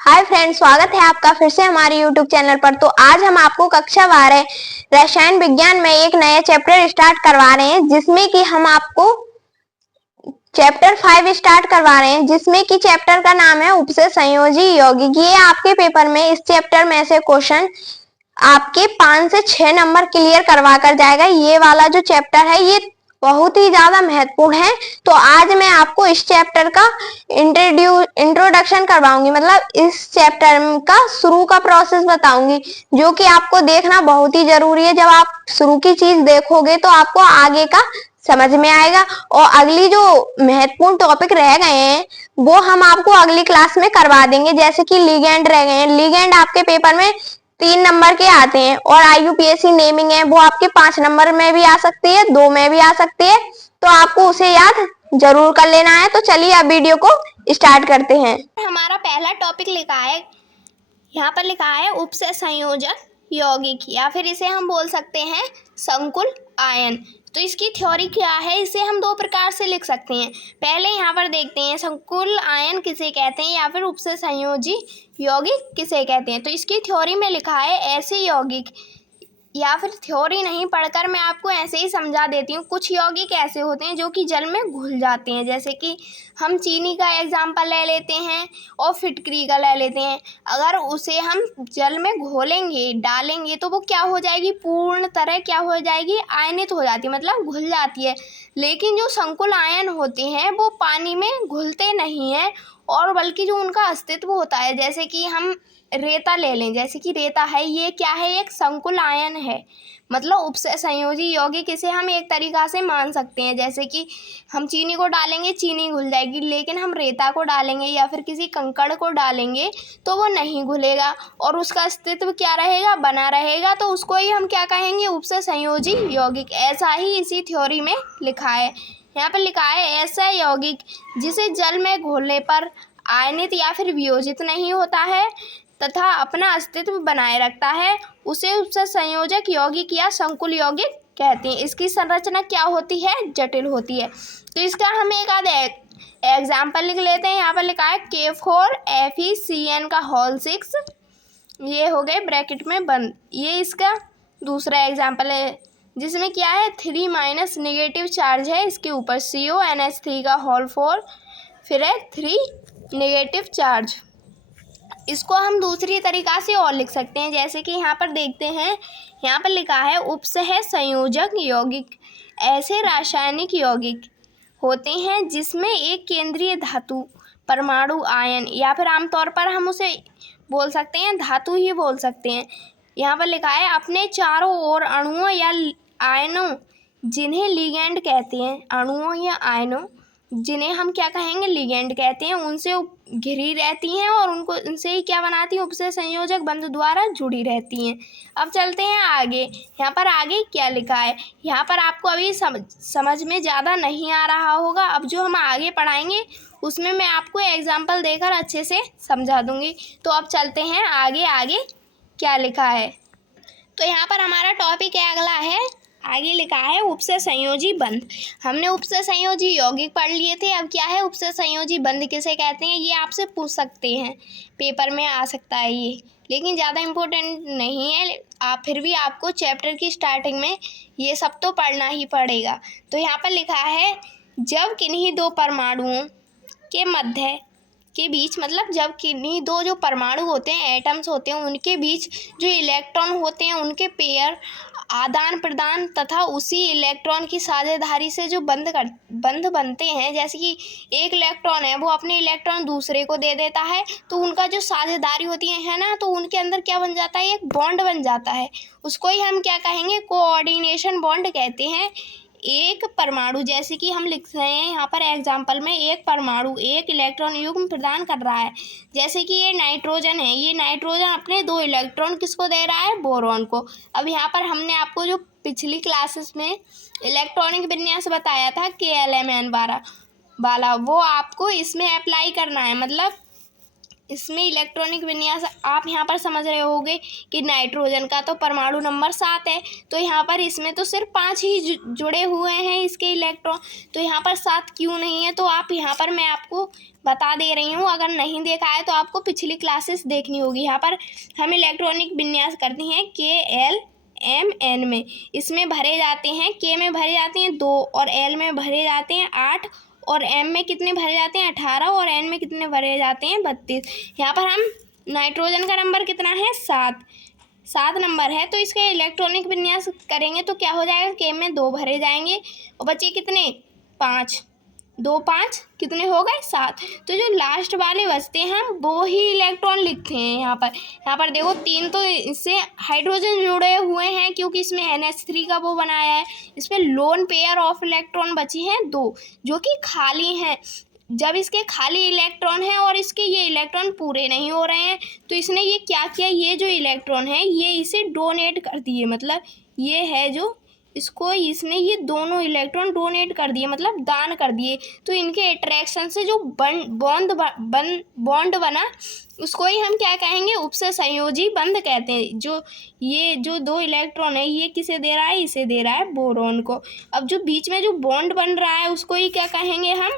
Hi friends, स्वागत है आपका फिर से हमारे यूट्यूब चैनल पर। तो आज हम आपको कक्षा 12 रसायन विज्ञान में एक नया चैप्टर स्टार्ट करवा रहे हैं, जिसमें कि हम आपको चैप्टर 5 स्टार्ट करवा रहे हैं, जिसमें कि चैप्टर का नाम है उपसे संयोजी यौगिक। ये आपके पेपर में इस चैप्टर में से क्वेश्चन आपके 5 से 6 नंबर क्लियर करवा कर जाएगा। ये वाला जो चैप्टर है ये बहुत ही ज्यादा महत्वपूर्ण है। तो आज मैं आपको इस चैप्टर का इंट्रोडक्शन करवाऊंगी, मतलब इस चैप्टर का शुरू का प्रोसेस बताऊंगी, जो कि आपको देखना बहुत ही जरूरी है। जब आप शुरू की चीज देखोगे तो आपको आगे का समझ में आएगा। और अगली जो महत्वपूर्ण टॉपिक रह गए हैं वो हम आपको अगली क्लास में करवा देंगे, जैसे कि लिगेंड रह गए हैं। लिगेंड आपके पेपर में 3 नंबर के आते हैं और IUPAC नेमिंग है वो आपके 5 नंबर में भी आ सकती है, 2 में भी आ सकती है। तो आपको उसे याद जरूर कर लेना है। तो चलिए अब वीडियो को स्टार्ट करते हैं। हमारा पहला टॉपिक लिखा है, यहाँ पर लिखा है उपसे संयोजक यौगिक, या फिर इसे हम बोल सकते हैं संकुल आयन। तो इसकी थ्योरी क्या है, इसे हम 2 प्रकार से लिख सकते हैं। पहले यहाँ पर देखते हैं संकुल आयन किसे कहते हैं या फिर उपसे संयोजी यौगिक किसे कहते हैं। तो इसकी थ्योरी में लिखा है ऐसे यौगिक, या फिर थ्योरी नहीं पढ़कर मैं आपको ऐसे ही समझा देती हूँ। कुछ यौगिक ऐसे होते हैं जो कि जल में घुल जाते हैं, जैसे कि हम चीनी का एग्जाम्पल ले लेते हैं और फिटकरी का ले लेते हैं। अगर उसे हम जल में घोलेंगे, डालेंगे, तो वो क्या हो जाएगी, पूर्ण तरह क्या हो जाएगी, आयनित हो जाती है, मतलब घुल जाती है। लेकिन जो संकुल आयन होते हैं वो पानी में घुलते नहीं हैं, और बल्कि जो उनका अस्तित्व होता है, जैसे कि हम रेता ले लें, जैसे कि रेता है, ये क्या है, एक संकुल आयन है, मतलब उपसे संयोजी यौगिक इसे हम एक तरीका से मान सकते हैं। जैसे कि हम चीनी को डालेंगे, चीनी घुल जाएगी, लेकिन हम रेता को डालेंगे या फिर किसी कंकड़ को डालेंगे तो वो नहीं घुलेगा और उसका अस्तित्व क्या रहेगा, बना रहेगा। तो उसको ही हम क्या कहेंगे, उपसे संयोजी यौगिक। ऐसा ही इसी थ्योरी में लिखा है। यहाँ पर लिखा है ऐसा यौगिक जिसे जल में घोलने पर आयनित या फिर वियोजित नहीं होता है तथा अपना अस्तित्व बनाए रखता है, उसे उपसे संयोजक यौगिक या संकुल यौगिक कहते हैं। इसकी संरचना क्या होती है, जटिल होती है। तो इसका हम एक आध एग्जाम्पल लिख लेते हैं। यहाँ पर लिखा है K4FeCN का होल 6, ये हो गए ब्रैकेट में बंद। ये इसका दूसरा एग्जाम्पल है, जिसमें क्या है 3- नेगेटिव चार्ज है इसके ऊपर, CONH3 का होल 4, फिर है 3 नेगेटिव चार्ज। इसको हम दूसरी तरीका से और लिख सकते हैं, जैसे कि यहाँ पर देखते हैं, यहाँ पर लिखा है उपसह संयोजक यौगिक ऐसे रासायनिक यौगिक होते हैं जिसमें एक केंद्रीय धातु, परमाणु, आयन, या फिर आमतौर पर हम उसे बोल सकते हैं धातु ही बोल सकते हैं। यहाँ पर लिखा है अपने चारों ओर अणुओं या आयनों, जिन्हें लिगेंड कहते हैं, अणुओं या आयनों जिन्हें हम क्या कहेंगे, लिगेंड कहते हैं, उनसे घिरी रहती हैं और उनको उनसे ही क्या बनाती हैं, उपसे संयोजक बंध द्वारा जुड़ी रहती हैं। अब चलते हैं आगे। यहाँ पर आगे क्या लिखा है, यहाँ पर आपको अभी समझ में ज़्यादा नहीं आ रहा होगा। अब जो हम आगे पढ़ाएंगे उसमें मैं आपको एग्जाम्पल देकर अच्छे से समझा दूंगी। तो अब चलते हैं आगे, आगे क्या लिखा है। तो यहाँ पर हमारा टॉपिक है अगला है, आगे लिखा है उपसे संयोजी बंध। हमने उपसे संयोजी यौगिक पढ़ लिए थे, अब क्या है उपसे संयोजी बंध किसे कहते हैं, ये आपसे पूछ सकते हैं, पेपर में आ सकता है ये, लेकिन ज़्यादा इम्पोर्टेंट नहीं है। आप फिर भी आपको चैप्टर की स्टार्टिंग में ये सब तो पढ़ना ही पड़ेगा। तो यहाँ पर लिखा है जब किन्हीं 2 परमाणुओं के मध्य के बीच, मतलब जब किन्हीं 2 जो परमाणु होते हैं, एटम्स होते हैं, उनके बीच जो इलेक्ट्रॉन होते हैं उनके पेयर आदान प्रदान तथा उसी इलेक्ट्रॉन की साझेदारी से जो बंध बनते हैं, जैसे कि एक इलेक्ट्रॉन है वो अपने इलेक्ट्रॉन दूसरे को दे देता है, तो उनका जो साझेदारी होती है ना, तो उनके अंदर क्या बन जाता है, एक बॉन्ड बन जाता है। उसको ही हम क्या कहेंगे, कोऑर्डिनेशन बॉन्ड कहते हैं। एक परमाणु, जैसे कि हम लिख रहे हैं यहाँ पर एग्जाम्पल में, एक परमाणु एक इलेक्ट्रॉन युग्म प्रदान कर रहा है, जैसे कि ये नाइट्रोजन है, ये नाइट्रोजन अपने 2 इलेक्ट्रॉन किसको दे रहा है, बोरॉन को। अब यहाँ पर हमने आपको जो पिछली क्लासेस में इलेक्ट्रॉनिक विन्यास बताया था KLMN वाला, वो आपको इसमें अप्लाई करना है। मतलब इसमें इलेक्ट्रॉनिक विन्यास आप यहाँ पर समझ रहे होंगे कि नाइट्रोजन का तो परमाणु नंबर 7 है, तो यहाँ पर इसमें तो सिर्फ 5 ही जुड़े हुए हैं इसके इलेक्ट्रॉन, तो यहाँ पर 7 क्यों नहीं है? तो आप यहाँ पर मैं आपको बता दे रही हूँ, अगर नहीं देखा है तो आपको पिछली क्लासेस देखनी होगी। यहाँ पर हम इलेक्ट्रॉनिक विन्यास करते हैं KLMN में, इसमें भरे जाते हैं, K में भरे जाते हैं 2 और L में भरे जाते हैं 8 और M में कितने भरे जाते हैं 18 और N में कितने भरे जाते हैं 32। यहाँ पर हम नाइट्रोजन का नंबर कितना है 7 नंबर है, तो इसके इलेक्ट्रॉनिक विन्यास करेंगे तो क्या हो जाएगा, K में 2 भरे जाएंगे और बचे कितने 5, 2 5 कितने हो गए 7। तो जो लास्ट वाले बचते हैं हम वो ही इलेक्ट्रॉन लिखते हैं। यहाँ पर देखो 3 तो इससे हाइड्रोजन जुड़े हुए हैं क्योंकि इसमें NH3 का वो बनाया है, इसमें लोन पेयर ऑफ इलेक्ट्रॉन बची हैं 2 जो कि खाली हैं। जब इसके खाली इलेक्ट्रॉन हैं और इसके ये इलेक्ट्रॉन पूरे नहीं हो रहे हैं तो इसने ये क्या किया, ये जो इलेक्ट्रॉन है ये इसे डोनेट कर दिए, मतलब ये है जो इसको इसने ये दोनों इलेक्ट्रॉन डोनेट कर दिए, मतलब दान कर दिए। तो इनके अट्रैक्शन से जो बॉन्ड बना उसको ही हम क्या कहेंगे, उपसे संयोजी बंध कहते हैं। ये जो 2 इलेक्ट्रॉन है ये किसे दे रहा है, इसे दे रहा है बोरॉन को। अब जो बीच में जो बॉन्ड बन रहा है उसको ही क्या कहेंगे हम,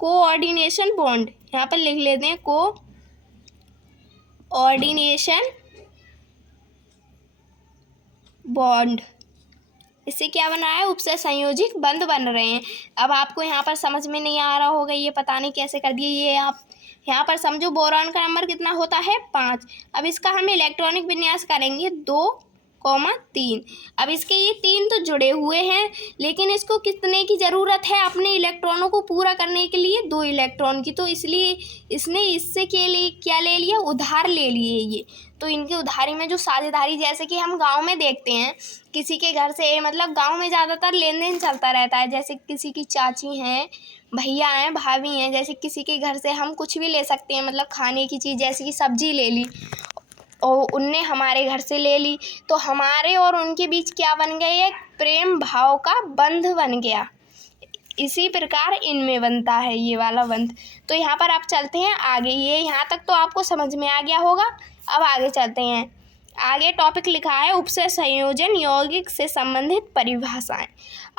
कोऑर्डिनेशन बॉन्ड। यहाँ पर लिख लेते हैं कोऑर्डिनेशन बॉन्ड। इससे क्या बन रहा है, उपसे संयोजित बंध बन रहे हैं। अब आपको यहाँ पर समझ में नहीं आ रहा होगा, ये पता नहीं कैसे कर दिए। ये आप यहाँ पर समझो बोरॉन का नंबर कितना होता है 5। अब इसका हम इलेक्ट्रॉनिक विन्यास करेंगे 2,3। अब इसके ये 3 तो जुड़े हुए हैं लेकिन इसको कितने की ज़रूरत है अपने इलेक्ट्रॉनों को पूरा करने के लिए, 2 इलेक्ट्रॉन की। तो इसलिए इसने इससे के लिए क्या ले लिया, उधार ले लिए ये। तो इनकी उधारी में जो साझेदारी, जैसे कि हम गांव में देखते हैं किसी के घर से, मतलब गांव में ज़्यादातर लेन देन चलता रहता है, जैसे किसी की चाची हैं, भैया हैं, भाभी हैं, जैसे किसी के घर से हम कुछ भी ले सकते हैं, मतलब खाने की चीज़, जैसे कि सब्जी ले ली और उनने हमारे घर से ले ली, तो हमारे और उनके बीच क्या बन गया, एक प्रेम भाव का बंध बन गया। इसी प्रकार इनमें बनता है ये वाला बंध। तो यहाँ पर आप चलते हैं आगे, ये यहाँ तक तो आपको समझ में आ गया होगा। अब आगे चलते हैं, आगे टॉपिक लिखा है उपसे संयोजन यौगिक से संबंधित परिभाषाएं।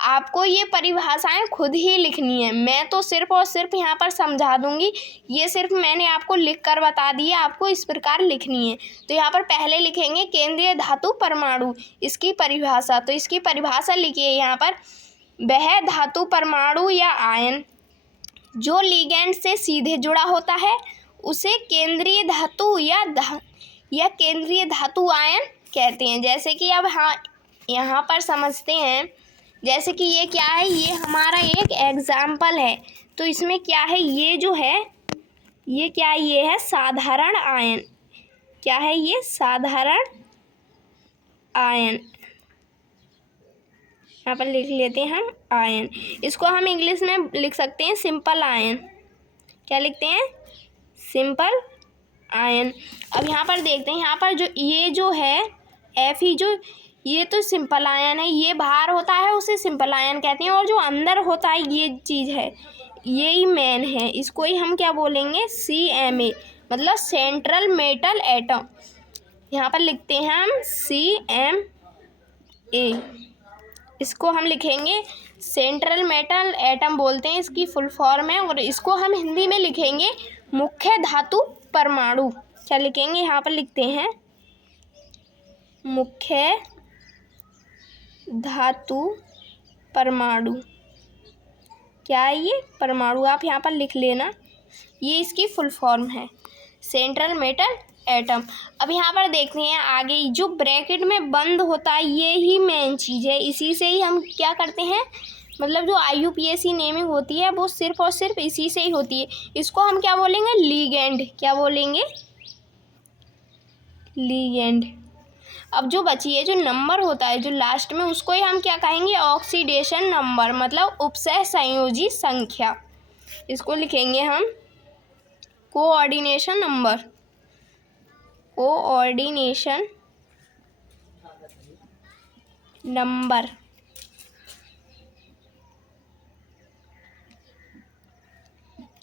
आपको ये परिभाषाएं खुद ही लिखनी है, मैं तो सिर्फ और सिर्फ यहाँ पर समझा दूंगी, ये सिर्फ मैंने आपको लिख कर बता दिया, आपको इस प्रकार लिखनी है। तो यहाँ पर पहले लिखेंगे केंद्रीय धातु परमाणु, इसकी परिभाषा। तो इसकी परिभाषा लिखिए यहाँ पर, वह धातु परमाणु या आयन जो लिगैंड से सीधे जुड़ा होता है उसे केंद्रीय धातु या केंद्रीय धातु आयन कहते हैं। जैसे कि अब यहाँ पर समझते हैं, जैसे कि ये क्या है, ये हमारा एक एग्जाम्पल है। तो इसमें क्या है, ये जो है ये क्या है, ये है साधारण आयन। क्या है ये, साधारण आयन। यहाँ पर लिख लेते हैं हम आयन, इसको हम इंग्लिश में लिख सकते हैं सिंपल आयन। क्या लिखते हैं, सिंपल आयन। अब यहाँ पर देखते हैं, यहाँ पर ये जो है Fe, जो ये तो सिंपल आयन है, ये बाहर होता है उसे सिंपल आयन कहते हैं, और जो अंदर होता है ये चीज़ है, ये ही मेन है, इसको ही हम क्या बोलेंगे, CMA, मतलब सेंट्रल मेटल एटम। यहाँ पर लिखते हैं हम CMA, इसको हम लिखेंगे सेंट्रल मेटल एटम बोलते हैं, इसकी फुल फॉर्म है। और इसको हम हिंदी में लिखेंगे मुख्य धातु परमाणु। क्या लिखेंगे, यहाँ पर लिखते हैं मुख्य धातु परमाणु। क्या है ये, परमाणु, आप यहाँ पर लिख लेना, ये इसकी फुल फॉर्म है, सेंट्रल मेटल एटम। अब यहाँ पर देखते हैं आगे, जो ब्रैकेट में बंद होता है ये ही मेन चीज़ है, इसी से ही हम क्या करते हैं, मतलब जो IUPAC नेमिंग होती है वो सिर्फ और सिर्फ इसी से ही होती है। इसको हम क्या बोलेंगे, लीगेंड। क्या बोलेंगे, लीगेंड। अब जो बची है, जो नंबर होता है जो लास्ट में, उसको ही हम क्या कहेंगे, ऑक्सीडेशन नंबर, मतलब उपसह संयोजी संख्या। इसको लिखेंगे हम कोऑर्डिनेशन नंबर, कोऑर्डिनेशन नंबर।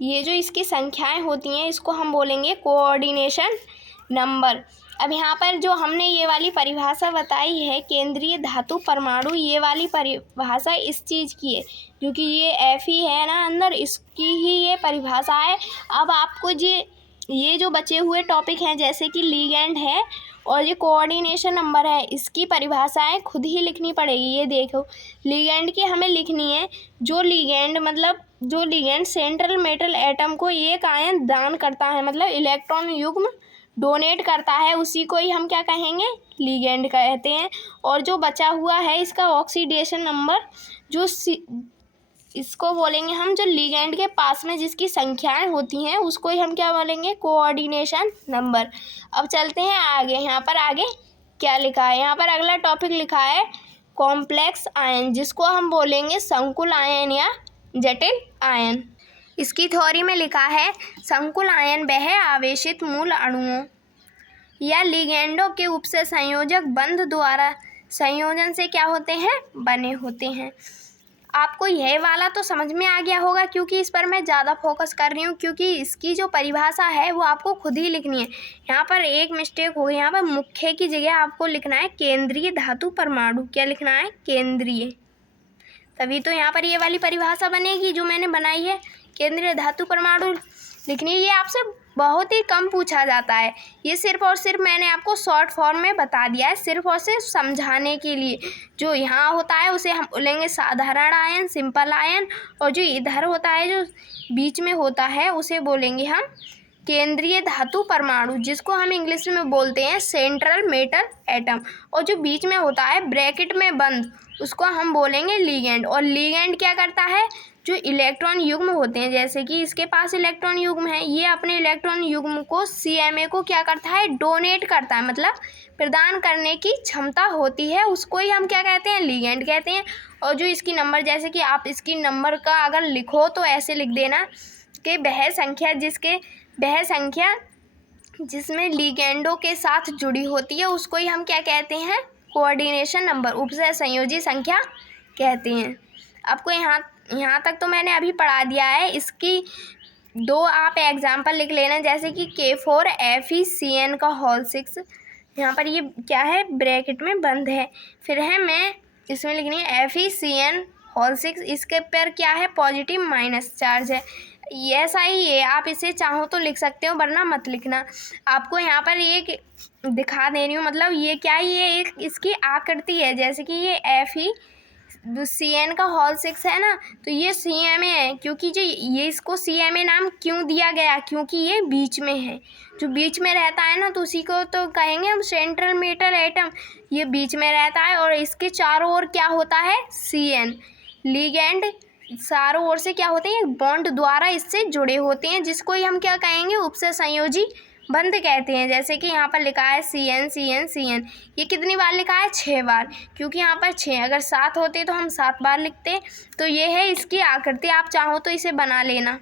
ये जो इसकी संख्याएं होती हैं इसको हम बोलेंगे कोऑर्डिनेशन नंबर। अब यहाँ पर जो हमने ये वाली परिभाषा बताई है केंद्रीय धातु परमाणु, ये वाली परिभाषा इस चीज़ की है क्योंकि ये Fe है ना अंदर, इसकी ही ये परिभाषा है। अब आपको ये जो बचे हुए टॉपिक हैं जैसे कि लिगेंड है और ये कोऑर्डिनेशन नंबर है, इसकी परिभाषाएं खुद ही लिखनी पड़ेगी। ये देखो लिगेंड की हमें लिखनी है, जो लिगेंड सेंट्रल मेटल एटम को एक आयन दान करता है, मतलब इलेक्ट्रॉन युग्म डोनेट करता है, उसी को ही हम क्या कहेंगे, लिगेंड कहते हैं। और जो बचा हुआ है इसका ऑक्सीडेशन नंबर, जो इसको बोलेंगे हम, जो लिगेंड के पास में जिसकी संख्याएं होती हैं उसको ही हम क्या बोलेंगे, कोऑर्डिनेशन नंबर। अब चलते हैं आगे। यहाँ पर आगे क्या लिखा है, यहाँ पर अगला टॉपिक लिखा है कॉम्प्लेक्स आयन, जिसको हम बोलेंगे संकुल आयन या जटिल आयन। इसकी थ्योरी में लिखा है संकुल आयन वह आवेशित मूल अणुओं या लिगेंडों के उपसे संयोजक बंध द्वारा संयोजन से क्या होते हैं, बने होते हैं। आपको यह वाला तो समझ में आ गया होगा क्योंकि इस पर मैं ज़्यादा फोकस कर रही हूँ, क्योंकि इसकी जो परिभाषा है वो आपको खुद ही लिखनी है। यहाँ पर एक मिस्टेक हो गई, यहाँ पर मुख्य की जगह आपको लिखना है केंद्रीय धातु परमाणु। क्या लिखना है, केंद्रीय, तभी तो यहाँ पर ये वाली परिभाषा बनेगी जो मैंने बनाई है, केंद्रीय धातु परमाणु लिखनी है। ये आपसे बहुत ही कम पूछा जाता है, ये सिर्फ और सिर्फ मैंने आपको शॉर्ट फॉर्म में बता दिया है, सिर्फ और सिर्फ समझाने के लिए। जो यहाँ होता है उसे हम बोलेंगे साधारण आयन, सिंपल आयन, और जो इधर होता है, जो बीच में होता है, उसे बोलेंगे हम केंद्रीय धातु परमाणु, जिसको हम इंग्लिश में बोलते हैं सेंट्रल मेटल एटम। और जो बीच में होता है ब्रैकेट में बंद, उसको हम बोलेंगे लिगेंड। और लिगेंड क्या करता है, जो इलेक्ट्रॉन युग्म होते हैं, जैसे कि इसके पास इलेक्ट्रॉन युग्म है, ये अपने इलेक्ट्रॉन युग्म को CMA को क्या करता है, डोनेट करता है, मतलब प्रदान करने की क्षमता होती है, उसको ही हम क्या कहते हैं, लिगेंड कहते हैं। और जो इसकी नंबर, जैसे कि आप इसकी नंबर का अगर लिखो तो ऐसे लिख देना कि वह संख्या जिसमें लिगेंडों के साथ जुड़ी होती है उसको ही हम क्या कहते हैं, कोऑर्डिनेशन नंबर, उपसय संयोजी संख्या कहते हैं। आपको यहाँ तक तो मैंने अभी पढ़ा दिया है। इसकी दो आप एग्जाम्पल लिख लेना, जैसे कि K4FeCN का होल 6, यहाँ पर ये क्या है, ब्रैकेट में बंद है। फिर है मैं इसमें लिखनी है FeCN होल 6, इसके पर क्या है, पॉजिटिव माइनस चार्ज है। ऐसा ही है, आप इसे चाहो तो लिख सकते हो वरना मत लिखना। आपको यहाँ पर एक दिखा दे रही हूँ, मतलब ये क्या है, ये एक इसकी आकृति है, जैसे कि ये FeCN का होल 6 है ना, तो ये CMA है। क्योंकि जो ये इसको CMA नाम क्यों दिया गया, क्योंकि ये बीच में है, जो बीच में रहता है ना, तो उसी को तो कहेंगे हम सेंट्रल मेटल एटम। ये बीच में रहता है और इसके चारों ओर क्या होता है, CN। लिगेंड चारों ओर से क्या होते हैं, बॉन्ड द्वारा इससे जुड़े होते हैं, जिसको ही हम क्या कहेंगे, उपसय संयोजी बंध कहते हैं। जैसे कि यहाँ पर लिखा है CN CN CN, ये कितनी बार लिखा है, 6 बार, क्योंकि यहाँ पर 6, अगर 7 होते तो हम 7 बार लिखते। तो ये है इसकी आकृति, आप चाहो तो इसे बना लेना।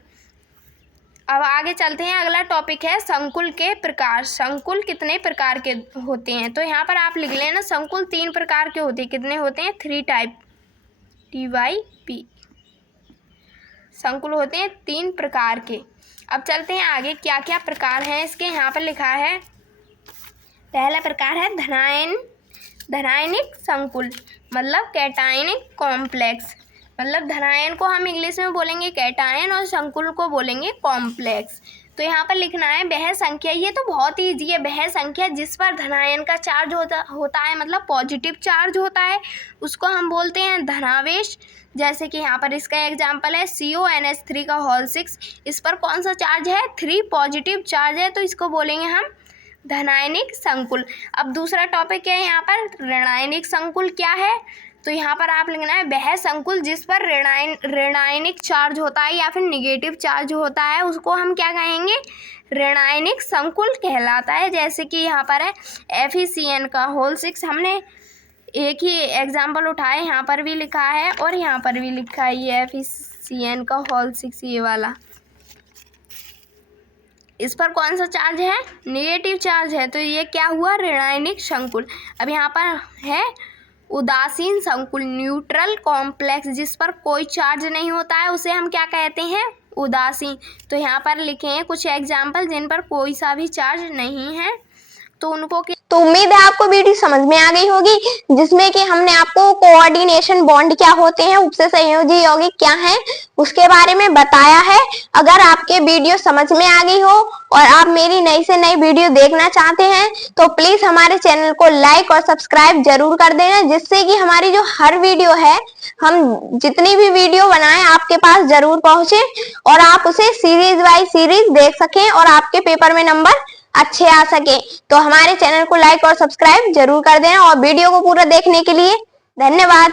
अब आगे चलते हैं, अगला टॉपिक है संकुल के प्रकार। संकुल कितने प्रकार के होते हैं, तो यहाँ पर आप लिख लेना, संकुल 3 प्रकार के होते हैं। कितने होते हैं, 3 टाइप, TYP संकुल होते हैं 3 प्रकार के। अब चलते हैं आगे, क्या क्या प्रकार हैं इसके। यहाँ पर लिखा है पहला प्रकार है धनायनिक संकुल, मतलब कैटायनिक कॉम्प्लेक्स। मतलब धनायन को हम इंग्लिश में बोलेंगे कैटायन और संकुल को बोलेंगे कॉम्प्लेक्स। तो यहाँ पर लिखना है वह संख्या, ये तो बहुत ही ईजी है, वह संख्या जिस पर धनायन का चार्ज होता है, मतलब पॉजिटिव चार्ज होता है, उसको हम बोलते हैं धनावेश। जैसे कि यहाँ पर इसका एग्जाम्पल है CONH3 का होल 6, इस पर कौन सा चार्ज है, 3 पॉजिटिव चार्ज है, तो इसको बोलेंगे हम धनायनिक संकुल। अब दूसरा टॉपिक है यहाँ पर ऋणायनिक संकुल क्या है, तो यहाँ पर आप लिखना है वह संकुल जिस पर ऋणायनिक चार्ज होता है या फिर निगेटिव चार्ज होता है, उसको हम क्या कहेंगे, ऋणायनिक संकुल कहलाता है। जैसे कि यहाँ पर है FeCN का होल 6, हमने एक ही एग्जाम्पल उठाए, यहाँ पर भी लिखा है और यहाँ पर भी लिखा है, ये FeCN का होल 6 ये वाला, इस पर कौन सा चार्ज है, निगेटिव चार्ज है, तो ये क्या हुआ, ऋणायनिक संकुल। अब यहाँ पर है उदासीन संकुल, न्यूट्रल कॉम्प्लेक्स, जिस पर कोई चार्ज नहीं होता है, उसे हम क्या कहते हैं, उदासीन। तो यहाँ पर लिखे हैं कुछ एग्जाम्पल जिन पर कोई सा भी चार्ज नहीं है, तो उनको तो उम्मीद है आपको वीडियो समझ में आ गई होगी, जिसमें कि हमने आपको कोऑर्डिनेशन बॉन्ड क्या होते हैं, उपसे संयोजी यौगिक क्या हैं, उसके बारे में बताया है। अगर आपके वीडियो समझ में आ गई हो और आप मेरी नई से नई वीडियो देखना चाहते हैं तो प्लीज हमारे चैनल को लाइक और सब्सक्राइब जरूर कर देना, जिससे कि हमारी जो हर वीडियो है, हम जितनी भी वीडियो बनाएं आपके पास जरूर पहुंचे और आप उसे सीरीज वाइज सीरीज देख सकें और आपके पेपर में नंबर अच्छे आ सके। तो हमारे चैनल को लाइक और सब्सक्राइब जरूर कर देना और वीडियो को पूरा देखने के लिए धन्यवाद।